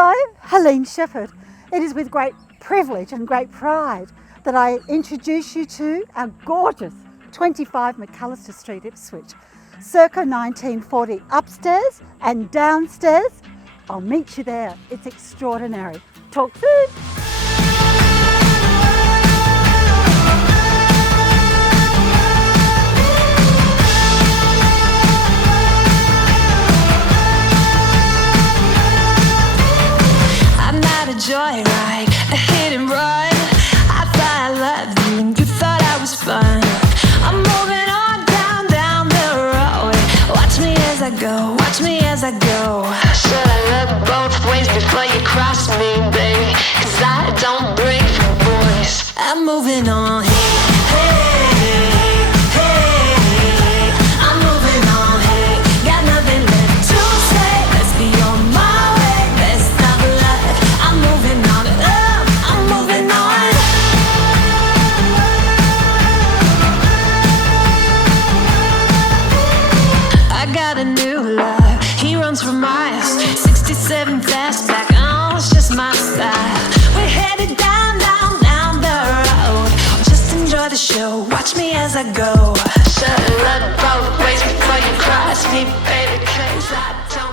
Hello, Helene Shephard. It is with great privilege and great pride that I introduce you to our gorgeous 25 Macalister Street, Ipswich, circa 1940, upstairs and downstairs. I'll meet you there. It's extraordinary. Talk soon. Joyride, a hit and run. I thought I loved you and you thought I was fun. I'm moving on down the road. Watch me as I go, watch me as I go. Should I look both ways before you cross me, baby? 'Cause I don't break for boys. I'm moving on. For miles, 67 fastback, oh, it's just my style. We're headed down the road. Just enjoy the show, watch me as I go. Should've looked both ways before you cross me, baby, 'cause I don't